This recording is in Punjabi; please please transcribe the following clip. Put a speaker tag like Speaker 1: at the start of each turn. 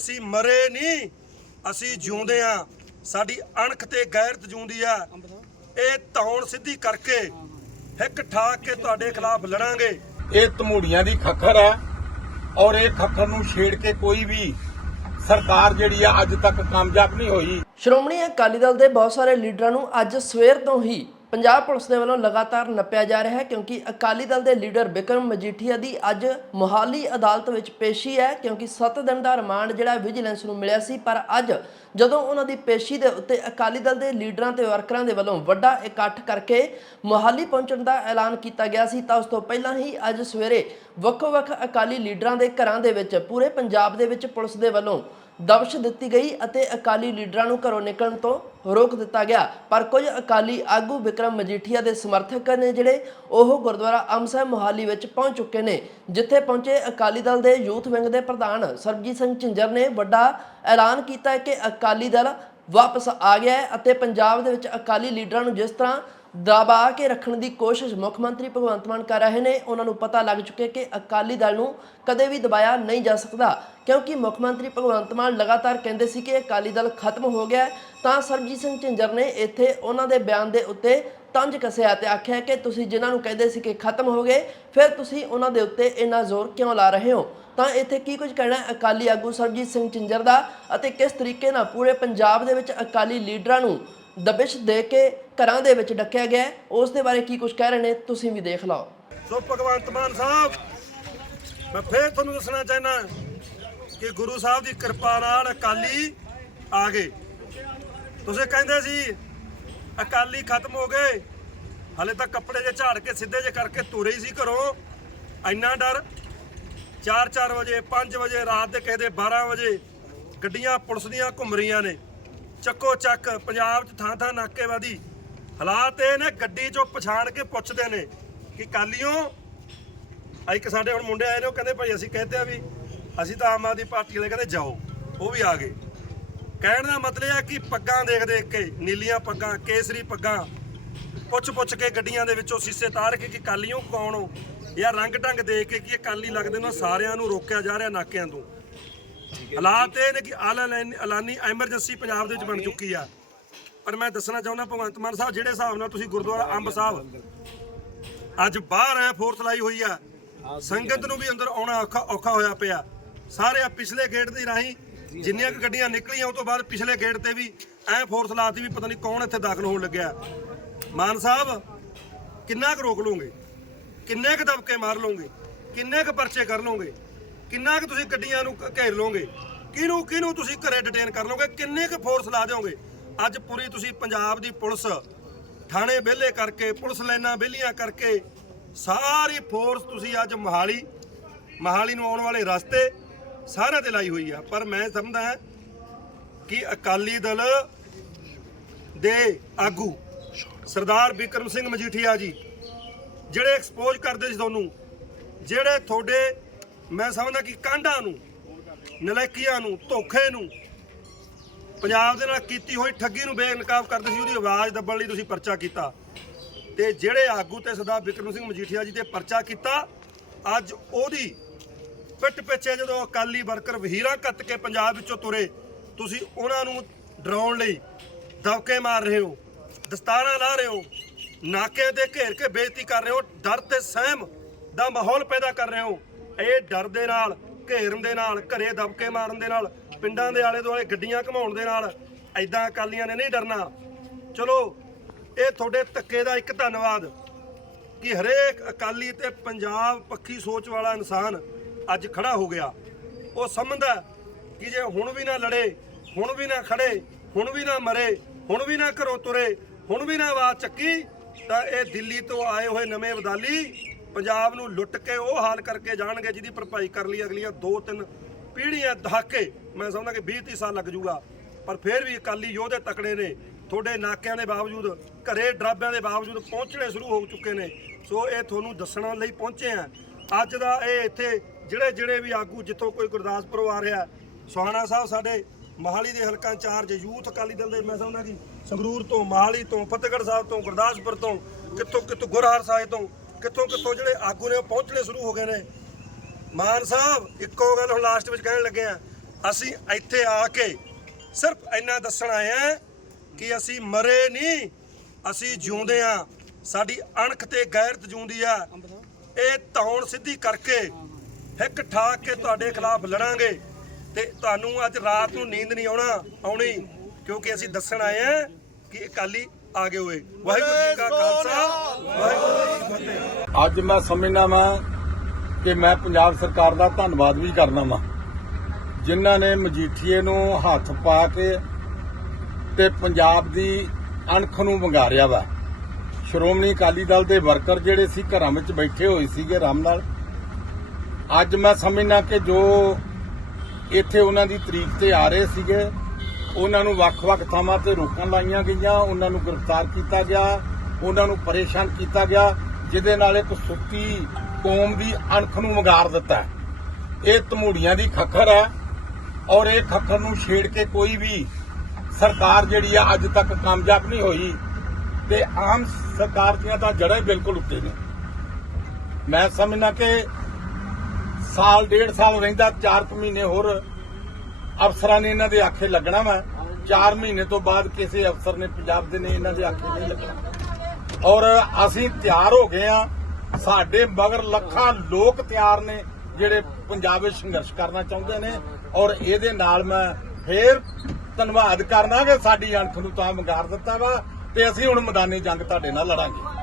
Speaker 1: ਅਸੀਂ ਮਰੇ ਨਹੀਂ ਅਸੀਂ ਜਿਉਂਦੇ ਆ ਸਾਡੀ ਅਣਖ ਤੇ ਗੈਰਤ ਜਿਉਂਦੀ ਆ। ਇਹ ਤੌਣ ਸਿੱਧੀ ਕਰਕੇ ਹਿੱਕ ਠਾਕ ਕੇ ਤੁਹਾਡੇ ਖਿਲਾਫ ਲੜਾਂਗੇ।
Speaker 2: ਇਹ ਤਮੂੜੀਆਂ ਦੀ ਖੱਖਰ ਹੈ ਔਰ ਇਹ ਖੱਖਰ ਨੂੰ ਛੇੜ ਕੇ ਕੋਈ ਵੀ ਸਰਕਾਰ ਜਿਹੜੀ ਆ ਅੱਜ ਤੱਕ ਕਾਮਯਾਬ ਨਹੀਂ ਹੋਈ।
Speaker 3: ਸ਼੍ਰੋਮਣੀ ਅਕਾਲੀ ਦਲ ਦੇ ਬਹੁਤ ਸਾਰੇ ਲੀਡਰਾਂ ਨੂੰ ਅੱਜ ਸਵੇਰ ਤੋਂ ਹੀ ਪੰਜਾਬ ਪੁਲਿਸ ਦੇ ਵੱਲੋਂ ਲਗਾਤਾਰ ਨੱਪਿਆ ਜਾ ਰਿਹਾ ਹੈ ਕਿਉਂਕਿ ਅਕਾਲੀ ਦਲ ਦੇ ਲੀਡਰ ਬਿਕਰਮ ਮਜੀਠੀਆ ਦੀ ਅੱਜ ਮੋਹਾਲੀ ਅਦਾਲਤ ਵਿੱਚ ਪੇਸ਼ੀ ਹੈ ਕਿਉਂਕਿ 7 ਦਿਨ ਦਾ ਰਿਮਾਂਡ ਜਿਹੜਾ ਵਿਜੀਲੈਂਸ ਨੂੰ ਮਿਲਿਆ ਸੀ, ਪਰ ਅੱਜ ਜਦੋਂ ਉਹਨਾਂ ਦੀ ਪੇਸ਼ੀ ਦੇ ਉੱਤੇ ਅਕਾਲੀ ਦਲ ਦੇ ਲੀਡਰਾਂ ਤੇ ਵਰਕਰਾਂ ਦੇ ਵੱਲੋਂ ਵੱਡਾ ਇਕੱਠ ਕਰਕੇ ਮੋਹਾਲੀ ਪਹੁੰਚਣ ਦਾ ਐਲਾਨ ਕੀਤਾ ਗਿਆ ਸੀ, ਤਾਂ ਉਸ ਤੋਂ ਪਹਿਲਾਂ ਹੀ ਅੱਜ ਸਵੇਰੇ ਵੱਖ-ਵੱਖ ਅਕਾਲੀ ਲੀਡਰਾਂ ਦੇ ਘਰਾਂ ਦੇ ਵਿੱਚ, ਪੂਰੇ ਪੰਜਾਬ ਦੇ ਵਿੱਚ ਪੁਲਿਸ ਦੇ ਵੱਲੋਂ ਦਬਸ਼ ਦਿੱਤੀ ਗਈ ਅਤੇ ਅਕਾਲੀ ਲੀਡਰਾਂ ਨੂੰ ਘਰੋਂ ਨਿਕਲਣ ਤੋਂ ਰੋਕ ਦਿੱਤਾ ਗਿਆ। ਪਰ ਕੁਝ ਅਕਾਲੀ ਆਗੂ ਵਿਕਰਮ ਮਜੀਠੀਆ ਦੇ ਸਮਰਥਕ ਨੇ ਜਿਹੜੇ ਉਹ ਗੁਰਦੁਆਰਾ ਅੰਮ੍ਰਿਤਸਰ ਮੁਹਾਲੀ ਵਿੱਚ ਪਹੁੰਚ ਚੁੱਕੇ ਨੇ, ਜਿੱਥੇ ਪਹੁੰਚੇ ਅਕਾਲੀ ਦਲ ਦੇ ਯੂਥ ਵਿੰਗ ਦੇ ਪ੍ਰਧਾਨ ਸਰਬਜੀਤ ਸਿੰਘ ਝਿੰਜਰ ਨੇ ਵੱਡਾ ਐਲਾਨ ਕੀਤਾ ਕਿ ਅਕਾਲੀ ਦਲ ਵਾਪਸ ਆ ਗਿਆ ਹੈ ਅਤੇ ਪੰਜਾਬ ਦੇ ਵਿੱਚ ਅਕਾਲੀ ਲੀਡਰਾਂ ਨੂੰ ਜਿਸ ਤਰ੍ਹਾਂ ਦਬਾ ਕੇ ਰੱਖਣ ਦੀ ਕੋਸ਼ਿਸ਼ ਮੁੱਖ ਮੰਤਰੀ ਭਗਵੰਤ ਮਾਨ ਕਰ ਰਹੇ ਨੇ। ਉਹਨਾਂ ਨੂੰ ਪਤਾ ਲੱਗ ਚੁੱਕਿਆ ਕਿ ਅਕਾਲੀ ਦਲ ਨੂੰ ਕਦੇ ਵੀ ਦਬਾਇਆ ਨਹੀਂ ਜਾ ਸਕਦਾ, ਕਿਉਂਕਿ ਮੁੱਖ ਮੰਤਰੀ ਭਗਵੰਤ ਮਾਨ ਲਗਾਤਾਰ ਕਹਿੰਦੇ ਸੀ ਕਿ ਅਕਾਲੀ ਦਲ ਖਤਮ ਹੋ ਗਿਆ ਤਾਂ ਸਰਬਜੀਤ ਸਿੰਘ ਝਿੰਜਰ ਨੇ ਇੱਥੇ ਉਹਨਾਂ ਦੇ ਬਿਆਨ ਦੇ ਉੱਤੇ ਤੰਜ ਕੱਸਿਆ ਤੇ ਆਖਿਆ ਕਿ ਤੁਸੀਂ ਜਿਨ੍ਹਾਂ ਨੂੰ ਕਹਿੰਦੇ ਸੀ ਕਿ ਖਤਮ ਹੋ ਗਏ, ਫਿਰ ਤੁਸੀਂ ਉਹਨਾਂ ਦੇ ਉੱਤੇ ਇੰਨਾ ਜ਼ੋਰ ਕਿਉਂ ਲਾ ਰਹੇ ਹੋ? ਤਾਂ ਇੱਥੇ ਕੀ ਕੁਝ ਕਹਿਣਾ ਅਕਾਲੀ ਆਗੂ ਸਰਬਜੀਤ ਸਿੰਘ ਝਿੰਜਰ ਦਾ ਅਤੇ ਕਿਸ ਤਰੀਕੇ ਨਾਲ ਪੂਰੇ ਪੰਜਾਬ ਦੇ ਵਿੱਚ ਅਕਾਲੀ ਲੀਡਰਾਂ ਨੂੰ ਦਬਿਸ਼ ਦੇ ਕੇ ਘਰਾਂ ਦੇ ਵਿੱਚ ਡੱਕਿਆ ਗਿਆ ਹੈ, ਉਸ ਦੇ ਬਾਰੇ ਕੀ ਕੁਝ ਕਹਿ ਰਹੇ ਨੇ ਤੁਸੀਂ ਵੀ ਦੇਖ ਲਓ।
Speaker 1: ਸੋ ਭਗਵੰਤ ਮਾਨ ਸਾਹਿਬ ਮੈਂ ਫੇਰ ਤੁਹਾਨੂੰ ਦੱਸਣਾ ਚਾਹੁੰਦਾ ਕਿ ਗੁਰੂ ਸਾਹਿਬ ਦੀ ਕਿਰਪਾ ਨਾਲ ਅਕਾਲੀ ਆ ਗਏ। ਤੁਸੀਂ ਕਹਿੰਦੇ ਸੀ ਅਕਾਲੀ ਖਤਮ ਹੋ ਗਏ। ਹਲੇ ਤਾਂ ਕੱਪੜੇ ਜੇ ਝਾੜ ਕੇ ਸਿੱਧੇ ਜੇ ਕਰਕੇ ਤੁਰੇ ਹੀ ਸੀ ਘਰੋਂ। ਇੰਨਾ ਡਰ 4-4 ਵਜੇ 5 ਵਜੇ ਰਾਤ ਦੇ ਕਿਸੇ ਦੇ 12 ਵਜੇ ਗੱਡੀਆਂ ਪੁਲਿਸ ਦੀਆਂ ਘੁੰਮ ਰਹੀਆਂ ਨੇ। ਚੱਕੋ ਚੱਕ, ਪੰਜਾਬ 'ਚ ਥਾਂ ਥਾਂ ਨਾਕੇਵਾਦੀ। ਹਾਲਾਤ ਇਹ ਨੇ, ਗੱਡੀ 'ਚੋਂ ਪਛਾਣ ਕੇ ਪੁੱਛਦੇ ਨੇ ਕਿ ਕਾਲੀਓ ਆ ਇੱਕ ਸਾਡੇ ਹੁਣ ਮੁੰਡੇ ਆਏ ਨੇ, ਉਹ ਕਹਿੰਦੇ ਭਾਈ ਅਸੀਂ ਕਹਿੰਦੇ ਆ ਵੀ ਅਸੀਂ ਤਾਂ ਆਮ ਆਦਮੀ ਪਾਰਟੀ ਵਾਲੇ ਕਹਿੰਦੇ ਜਾਓ, ਉਹ ਵੀ ਆ ਗਏ। ਕਹਿਣ ਦਾ ਮਤਲਬ ਹੈ ਕਿ ਪੱਗਾਂ ਦੇਖ ਦੇਖ ਕੇ, ਨੀਲੀਆਂ ਪੱਗਾਂ, ਕੇਸਰੀ ਪੱਗਾਂ, ਪੁੱਛ ਪੁੱਛ ਕੇ ਗੱਡੀਆਂ ਦੇ ਵਿੱਚੋਂ ਸੀਸੇ ਤਾਰ ਕੇ ਕਿ ਕਾਲੀਓ ਕੌਣ ਹੋ? ਯਾਰ ਰੰਗ ਢੰਗ ਦੇਖ ਕੇ ਕਿ ਇਹ ਕਾਲੀ ਲੱਗਦੇ ਨੇ ਸਾਰਿਆਂ ਨੂੰ ਰੋਕਿਆ ਜਾ ਰਿਹਾ ਨਾਕਿਆਂ ਤੋਂ। ਹਾਲਾਤ ਇਹ ਨੇ ਕਿ ਐਲਾਨੀ ਐਮਰਜੈਂਸੀ ਪੰਜਾਬ ਦੇ ਵਿੱਚ ਬਣ ਚੁੱਕੀ ਆ। ਪਰ ਮੈਂ ਦੱਸਣਾ ਚਾਹੁੰਦਾ ਭਗਵੰਤ ਮਾਨ ਸਾਹਿਬ ਜਿਹੜੇ ਹਿਸਾਬ ਨਾਲ ਤੁਸੀਂ ਗੁਰਦੁਆਰਾ ਅੰਬ ਸਾਹਿਬ ਅੱਜ ਬਾਹਰ ਆਇਆ ਫੋਰਸ ਲਾਈ ਹੋਈ ਆ ਸੰਗਤ ਨੂੰ ਵੀ ਅੰਦਰ ਆਉਣਾ ਔਖਾ ਔਖਾ ਹੋਇਆ ਪਿਆ। ਸਾਰੇ ਆ ਪਿਛਲੇ ਗੇਟ ਦੇ ਰਾਹੀਂ ਜਿੰਨੀਆਂ ਕੁ ਗੱਡੀਆਂ ਨਿਕਲੀਆਂ ਉਹ ਤੋਂ ਬਾਅਦ ਪਿਛਲੇ ਗੇਟ ਤੇ ਵੀ ਐ ਫੋਰਸ ਲਾਤੀ ਵੀ ਪਤਾ ਨਹੀਂ ਕੌਣ ਇੱਥੇ ਦਾਖਲ ਹੋਣ ਲੱਗਿਆ। ਮਾਨ ਸਾਹਿਬ ਕਿੰਨਾ ਕੁ ਰੋਕ ਲਓਗੇ? ਕਿੰਨੇ ਕੁ ਦਬਕੇ ਮਾਰ ਲਓਗੇ? ਕਿੰਨੇ ਕੁ ਪਰਚੇ ਕਰ ਲਓਗੇ? ਕਿੰਨਾ ਕੁ ਤੁਸੀਂ ਗੱਡੀਆਂ ਨੂੰ ਘ- ਘੇਰ ਲਓਗੇ? ਕਿਹਨੂੰ ਕਿਹਨੂੰ ਤੁਸੀਂ ਘਰੇ ਡਿਟੇਨ ਕਰ ਲਓਗੇ? ਕਿੰਨੇ ਕੁ ਫੋਰਸ ਲਾ ਦਿਓਗੇ? ਅੱਜ ਪੂਰੀ ਤੁਸੀਂ ਪੰਜਾਬ ਦੀ ਪੁਲਿਸ, ਥਾਣੇ ਵਿਹਲੇ ਕਰਕੇ, ਪੁਲਿਸ ਲਾਈਨਾਂ ਵਿਹਲੀਆਂ ਕਰਕੇ, ਸਾਰੀ ਫੋਰਸ ਤੁਸੀਂ ਅੱਜ ਮਹਾਲੀ ਮਹਾਲੀ ਨੂੰ ਆਉਣ ਵਾਲੇ ਰਸਤੇ ਸਾਰਿਆਂ ਤੇ ਲਾਈ ਹੋਈ ਆ। ਪਰ ਮੈਂ ਸਮਝਦਾ ਕਿ ਅਕਾਲੀ ਦਲ ਦੇ ਆਗੂ ਸਰਦਾਰ ਬਿਕਰਮ ਸਿੰਘ ਮਜੀਠੀਆ ਜੀ, ਜਿਹੜੇ ਐਕਸਪੋਜ਼ ਕਰਦੇ ਸੀ ਤੁਹਾਨੂੰ, ਜਿਹੜੇ ਤੁਹਾਡੇ ਮੈਂ ਸਮਝਦਾ ਕਿ ਕਾਂਡਾਂ ਨੂੰ ਨਲਾਇਕੀਆਂ ਨੂੰ, ਧੋਖੇ ਨੂੰ, ਪੰਜਾਬ ਦੇ ਨਾਲ ਕੀਤੀ ਹੋਈ ਠੱਗੀ ਨੂੰ ਬੇਨਕਾਬ ਕਰਦੇ ਸੀ, ਉਹਦੀ ਆਵਾਜ਼ ਦੱਬਣ ਲਈ ਤੁਸੀਂ ਪਰਚਾ ਕੀਤਾ। ਤੇ ਜਿਹੜੇ ਆਗੂ ਤੇ ਸਰਦਾਰ ਬਿਕਰਮ ਸਿੰਘ ਮਜੀਠੀਆ ਜੀ ਤੇ ਪਰਚਾ ਕੀਤਾ, ਅੱਜ ਉਹਦੀ ਪਿੱਟ ਪਿੱਛੇ ਜਦੋਂ ਅਕਾਲੀ ਵਰਕਰ ਵਹੀਰਾਂ ਕੱਤ ਕੇ ਪੰਜਾਬ ਵਿੱਚੋਂ ਤੁਰੇ, ਤੁਸੀਂ ਉਹਨਾਂ ਨੂੰ ਡਰਾਉਣ ਲਈ ਦਬਕੇ ਮਾਰ ਰਹੇ ਹੋ, ਦਸਤਾਰਾਂ ਲਾ ਰਹੇ ਹੋ, ਨਾਕੇ ਦੇ ਘੇਰ ਕੇ ਬੇਇੱਜ਼ਤੀ ਕਰ ਰਹੇ ਹੋ, ਡਰ ਤੇ ਸਹਿਮ ਦਾ ਮਾਹੌਲ ਪੈਦਾ ਕਰ ਰਹੇ ਹੋ। ਇਹ ਡਰ ਦੇ ਨਾਲ, ਘੇਰਨ ਦੇ ਨਾਲ, ਘਰੇ ਦਬਕੇ ਮਾਰਨ ਦੇ ਨਾਲ, ਪਿੰਡਾਂ ਦੇ ਆਲੇ ਦੁਆਲੇ ਗੱਡੀਆਂ ਘਮਾਉਣ ਦੇ ਨਾਲ ਐਦਾਂ ਅਕਾਲੀਆਂ ਨੇ ਨਹੀਂ ਡਰਨਾ। ਚਲੋ, ਇਹ ਤੁਹਾਡੇ ਧੱਕੇ ਦਾ ਇੱਕ ਧੰਨਵਾਦ ਕਿ ਹਰੇਕ ਅਕਾਲੀ ਤੇ ਪੰਜਾਬ ਪੱਖੀ ਸੋਚ ਵਾਲਾ ਇਨਸਾਨ ਅੱਜ ਖੜਾ ਹੋ ਗਿਆ। ਉਹ ਸਮਝਦਾ ਕਿ ਜੇ ਹੁਣ ਵੀ ਨਾ ਲੜੇ, ਹੁਣ ਵੀ ਨਾ ਖੜੇ, ਹੁਣ ਵੀ ਨਾ ਮਰੇ, ਹੁਣ ਵੀ ਨਾ ਘਰੋਂ ਤੁਰੇ, ਹੁਣ ਵੀ ਨਾ ਆਵਾਜ਼ ਚੱਕੀ, ਤਾਂ ਇਹ ਦਿੱਲੀ ਤੋਂ ਆਏ ਹੋਏ ਨਵੇਂ ਵਦਾਲੀ ਪੰਜਾਬ ਨੂੰ ਲੁੱਟ ਕੇ ਉਹ ਹਾਲ ਕਰਕੇ ਜਾਣਗੇ ਜਿਹਦੀ ਭਰਪਾਈ ਕਰ ਲਈ ਅਗਲੀਆਂ 2-3 ਪੀੜ੍ਹੀਆਂ ਦਹਾਕੇ, ਮੈਂ ਸਮਝਦਾ ਕਿ 20-30 ਸਾਲ ਲੱਗ ਜੂਗਾ ਪਰ ਫਿਰ ਵੀ ਅਕਾਲੀ ਯੋਧੇ ਤਕੜੇ ਨੇ। ਤੁਹਾਡੇ ਨਾਕਿਆਂ ਦੇ ਬਾਵਜੂਦ, ਘਰੇ ਡਰਾਬਿਆਂ ਦੇ ਬਾਵਜੂਦ ਪਹੁੰਚਣੇ ਸ਼ੁਰੂ ਹੋ ਚੁੱਕੇ ਨੇ। ਸੋ ਇਹ ਤੁਹਾਨੂੰ ਦੱਸਣ ਲਈ ਪਹੁੰਚੇ ਆ। ਅੱਜ ਦਾ ਇਹ ਇੱਥੇ ਜਿਹੜੇ ਜਿਹੜੇ ਵੀ ਆਗੂ, ਜਿੱਥੋਂ ਕੋਈ ਗੁਰਦਾਸਪੁਰ ਆ ਰਿਹਾ, ਸੁਹਾਣਾ ਸਾਹਿਬ ਸਾਡੇ ਮਹਾਲੀ ਦੇ ਹਲਕਾ ਇੰਚਾਰਜ, ਯੂਥ ਅਕਾਲੀ ਦਲ ਦੇ, ਮੈਂ ਸਮਝਦਾ ਕਿ ਸੰਗਰੂਰ ਤੋਂ, ਮਹਾਲੀ ਤੋਂ, ਫਤਿਹਗੜ੍ਹ ਸਾਹਿਬ ਤੋਂ, ਗੁਰਦਾਸਪੁਰ ਤੋਂ ਕਿੱਥੋਂ ਕਿੱਥੋਂ ਗੁਰਹਾਰ ਸਾਹਿਬ ਤੋਂ ਕਿੱਥੋਂ ਕਿੱਥੋਂ ਜਿਹੜੇ ਆਗੂ ਨੇ ਉਹ ਪਹੁੰਚਣੇ ਸ਼ੁਰੂ ਹੋ ਗਏ ਨੇ। ਮਾਨ ਸਾਹਿਬ, ਇੱਕੋ ਗੱਲ ਹੁਣ ਲਾਸਟ ਵਿੱਚ ਕਹਿਣ ਲੱਗੇ ਆ। ਅਸੀਂ ਇੱਥੇ ਆ ਕੇ ਸਿਰਫ ਇੰਨਾ ਦੱਸਣ ਆਏ ਆ ਕਿ ਅਸੀਂ ਮਰੇ ਨਹੀਂ, ਅਸੀਂ ਜਿਉਂਦੇ ਆ। ਸਾਡੀ ਅਣਖ ਤੇ ਗੈਰਤ ਜਿਉਂਦੀ ਆ। ਇਹ ਤੌਣ ਸਿੱਧੀ ਕਰਕੇ ਹਿੱਕ ਠਾਕ ਕੇ ਤੁਹਾਡੇ ਖਿਲਾਫ ਲੜਾਂਗੇ ਤੇ ਤੁਹਾਨੂੰ ਅੱਜ ਰਾਤ ਨੂੰ ਨੀਂਦ ਨਹੀਂ ਆਉਣਾ, ਆਉਣੀ, ਕਿਉਂਕਿ ਅਸੀਂ ਦੱਸਣ ਆਏ ਆ ਕਿ ਅਕਾਲੀ ਆ ਗਏ ਹੋਏ। ਵਾਹਿਗੁਰੂ ਜੀ ਕਾ ਖਾਲਸਾ, ਵਾਹਿਗੁਰੂ
Speaker 2: ਅੱਜ ਮੈਂ ਸਮਝਣਾ ਵਾਂ ਕਿ ਮੈਂ ਪੰਜਾਬ ਸਰਕਾਰ ਦਾ ਧੰਨਵਾਦ ਵੀ ਕਰਨਾ ਵਾਂ। ਜਿਨ੍ਹਾਂ ਨੇ ਮਜੀਠੀਏ ਨੂੰ ਹੱਥ ਪਾ ਕੇ ਤੇ ਪੰਜਾਬ ਦੀ ਅਣਖ ਨੂੰ ਵੰਗਾਰਿਆ ਵਾ। ਸ਼੍ਰੋਮਣੀ ਅਕਾਲੀ ਦਲ ਦੇ ਵਰਕਰ ਜਿਹੜੇ ਸੀ ਘਰਾਂ ਵਿੱਚ ਬੈਠੇ ਹੋਏ ਸੀਗੇ ਆਰਾਮ ਨਾਲ। ਅੱਜ ਮੈਂ ਸਮਝਣਾ ਕਿ ਜੋ ਇੱਥੇ ਉਹਨਾਂ ਦੀ ਤਰੀਕ ਤੇ ਆ ਰਹੇ ਸੀਗੇ, ਉਹਨਾਂ ਨੂੰ ਵੱਖ-ਵੱਖ ਥਾਵਾਂ ਤੇ ਰੋਕਾਂ ਲਾਈਆਂ ਗਈਆਂ, ਉਹਨਾਂ ਨੂੰ ਗ੍ਰਿਫਤਾਰ ਕੀਤਾ ਗਿਆ, ਉਹਨਾਂ ਨੂੰ ਪਰੇਸ਼ਾਨ ਕੀਤਾ ਗਿਆ। ਜਿਹਦੇ ਨਾਲ ਇੱਕ ਸੁੱਤੀ ਕੌਮ ਦੀ ਅਣਖ ਨੂੰ ਵਗਾਰ ਦਿੱਤਾ ਇਹ ਧਮੂੜੀਆਂ ਦੀ ਖੱਖਰ ਹੈ ਔਰ ਇਹ ਖੱਖਰ ਨੂੰ ਛੇੜ ਕੇ ਕੋਈ ਵੀ ਸਰਕਾਰ ਜਿਹੜੀ ਆ ਅੱਜ ਤੱਕ ਕਾਮਯਾਬ ਨਹੀਂ ਹੋਈ ਤੇ ਆਮ ਸਰਕਾਰ ਦੀਆਂ ਤਾਂ ਜੜ੍ਹਾਂ ਬਿਲਕੁਲ ਉੱਤੇ ਨੇ। ਮੈਂ ਸਮਝਣਾ ਕਿ ਸਾਲ, ਡੇਢ ਸਾਲ ਰਹਿੰਦਾ 4 ਮਹੀਨੇ ਹੋਰ ਅਫਸਰਾਂ ਨੇ ਇਹਨਾਂ ਦੇ ਆਖੇ ਲੱਗਣਾ ਵਾ। 4 ਮਹੀਨੇ ਤੋਂ ਬਾਅਦ ਕਿਸੇ ਅਫਸਰ ਨੇ ਪੰਜਾਬ ਦੇ ਨੇ ਇਹਨਾਂ ਦੇ ਆਖੇ ਨਹੀਂ ਲੱਗਣਾ। ਔਰ ਅਸੀਂ ਤਿਆਰ ਹੋ ਗਏ ਆ ਸਾਡੇ ਮਗਰ ਲੱਖਾਂ ਲੋਕ ਤਿਆਰ ਨੇ, ਜਿਹੜੇ ਪੰਜਾਬ ਵਿੱਚ ਸੰਘਰਸ਼ ਕਰਨਾ ਚਾਹੁੰਦੇ ਨੇ। ਔਰ ਇਹਦੇ ਨਾਲ ਮੈਂ ਫੇਰ ਧੰਨਵਾਦ ਕਰਨਾ ਕਿ ਸਾਡੀ ਅਣਖ ਨੂੰ ਤਾਂ ਮੰਗਾਰ ਦਿੱਤਾ ਵਾ ਤੇ ਅਸੀਂ ਹੁਣ ਮੈਦਾਨੀ ਜੰਗ ਤੁਹਾਡੇ ਨਾਲ ਲੜਾਂਗੇ।